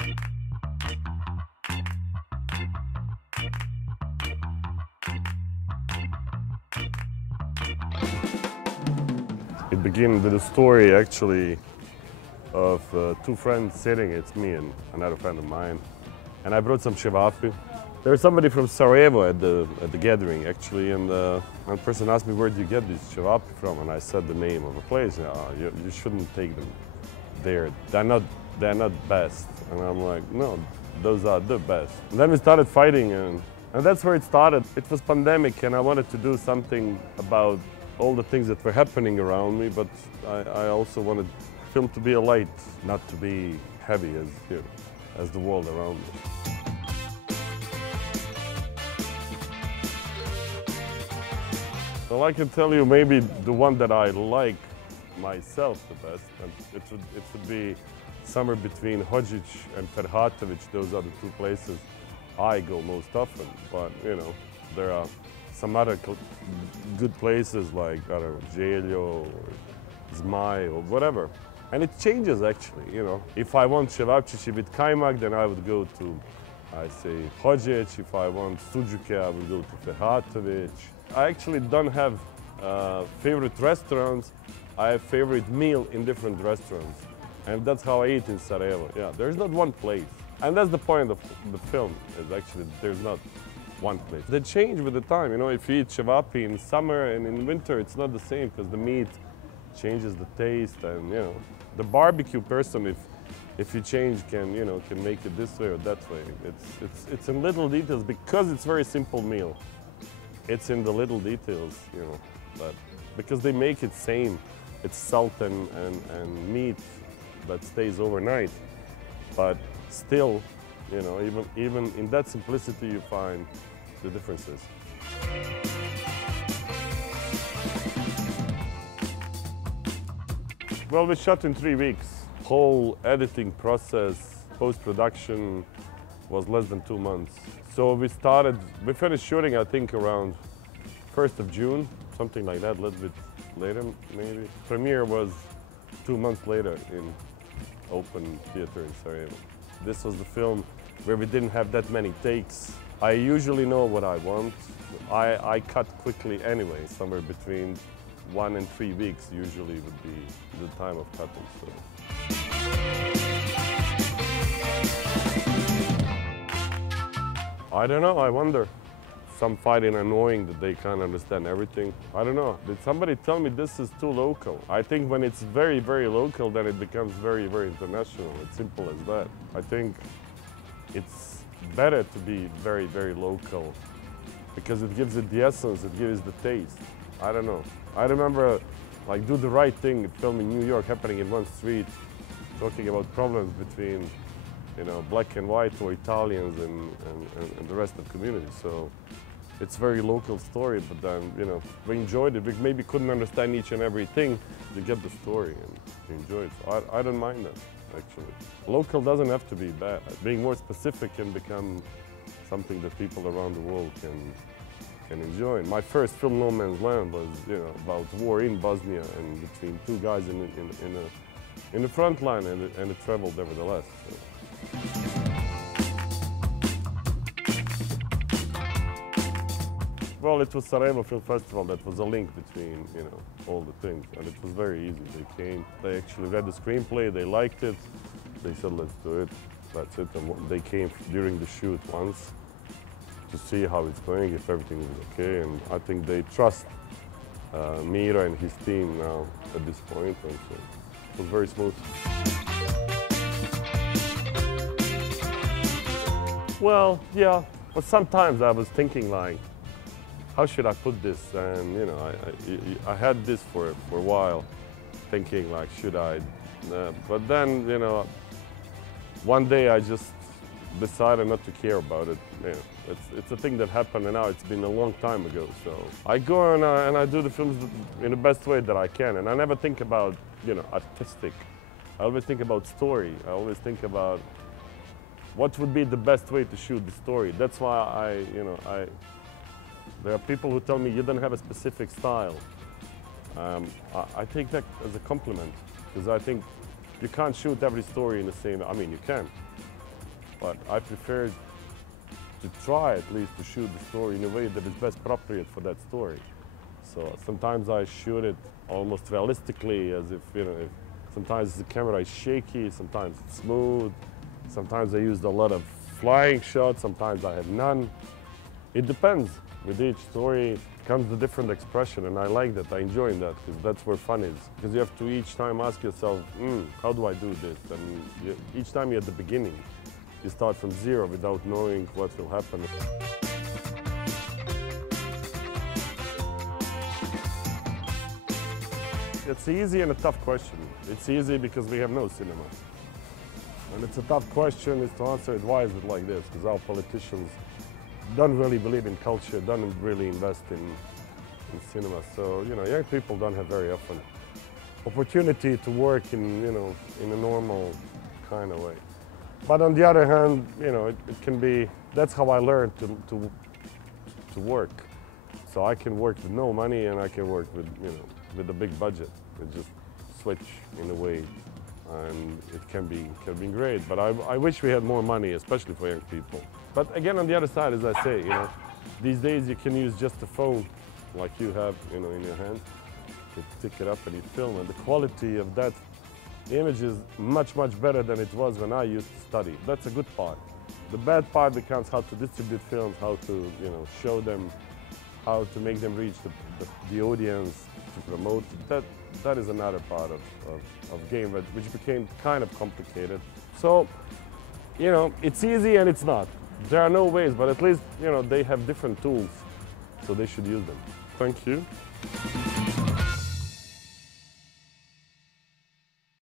It began with a story actually of two friends sitting. It's me and another friend of mine, and I brought some cevapi. There was somebody from Sarajevo at the gathering actually, and one person asked me, "Where do you get these cevapi from?" And I said the name of a place. You shouldn't take them there. They're not best. And I'm like, no, those are the best. And then we started fighting, and that's where it started. It was pandemic, and I wanted to do something about all the things that were happening around me, but I also wanted film to be a light, not to be heavy as the world around me. Well, I can tell you maybe the one that I like myself the best, and it would be somewhere between Hodzic and Ferhatović. Those are the two places I go most often, but there are some other good places like, I don't know, Željo or Zmaj or whatever. And it changes actually, If I want cevapčići with kajmak, then I would go to, I say, Hodzic. If I want suđuke, I would go to Ferhatović. I actually don't have favorite restaurants. I have favorite meal in different restaurants. And that's how I eat in Sarajevo. Yeah, there's not one place. And that's the point of the film, is actually there's not one place. They change with the time, if you eat cevapi in summer and in winter, it's not the same because the meat changes the taste, and the barbecue person, if you change, can make it this way or that way. It's in little details, because it's very simple meal. It's in the little details, but because they make it same. It's salt and meat that stays overnight, but still, even in that simplicity, you find the differences. Well, we shot in 3 weeks. Whole editing process, post-production was less than 2 months. So we finished shooting, I think, around 1st of June, something like that, a little bit later, maybe. Premiere was 2 months later in open theater in Sarajevo. This was the film where we didn't have that many takes. I usually know what I want. I cut quickly anyway, somewhere between 1 and 3 weeks usually would be the time of cutting. So. I don't know, I wonder. Some find it annoying that they can't understand everything. I don't know. Did somebody tell me this is too local? I think when it's very, very local, then it becomes very, very international. It's simple as that. I think it's better to be very, very local because it gives it the essence, it gives the taste. I don't know. I remember like Do the Right Thing film in New York happening in one street, talking about problems between black and white or Italians and the rest of the community. So it's very local story, but then, we enjoyed it. We maybe couldn't understand each and everything. You get the story and you enjoy it. So I don't mind that, actually. Local doesn't have to be bad. Being more specific can become something that people around the world can enjoy. My first film, No Man's Land, was about war in Bosnia and between two guys in the front line, and it traveled nevertheless. So. Well, it was Sarajevo Film Festival that was a link between, all the things, and it was very easy. They came, they actually read the screenplay, they liked it, they said, let's do it, that's it. And they came during the shoot once to see how it's going, if everything was okay, and I think they trust Mira and his team now at this point, and so it was very smooth. Well, yeah, but sometimes I was thinking like, how should I put this? And I had this for a while, thinking like, should I? But then, one day I just decided not to care about it. It's a thing that happened, and now it's been a long time ago. So I go and I do the films in the best way that I can, and I never think about artistic. I always think about story. I always think about what would be the best way to shoot the story. That's why there are people who tell me you don't have a specific style. I take that as a compliment, because I think you can't shoot every story in the same. I mean, you can, but I prefer to try at least to shoot the story in a way that is best appropriate for that story. So sometimes I shoot it almost realistically, as if, you know, sometimes the camera is shaky, sometimes it's smooth, sometimes I used a lot of flying shots, sometimes I had none. It depends. With each story comes a different expression, and I like that. I enjoy that, because that's where fun is. Because you have to each time ask yourself, how do I do this? And each time you're at the beginning, you start from zero without knowing what will happen. It's easy and a tough question. It's easy because we have no cinema. And it's a tough question is to answer it, why is it like this? Because our politicians don't really believe in culture, don't really invest in cinema. So, you know, young people don't have very often opportunity to work in, you know, in a normal kind of way. But on the other hand, you know, it can be, that's how I learned to work. So I can work with no money and I can work with, you know, with a big budget. It just switch in a way, and it can be great. But I wish we had more money, especially for young people. But again, on the other side, as I say, you know, these days you can use just a phone like you have, you know, in your hand. You pick it up and you film, and the quality of that image is much, much better than it was when I used to study. That's a good part. The bad part becomes how to distribute films, how to, you know, show them, how to make them reach the audience, to promote. That is another part of game, which became kind of complicated. So, you know, it's easy and it's not. There are no ways, but at least, you know, they have different tools, so they should use them. Thank you.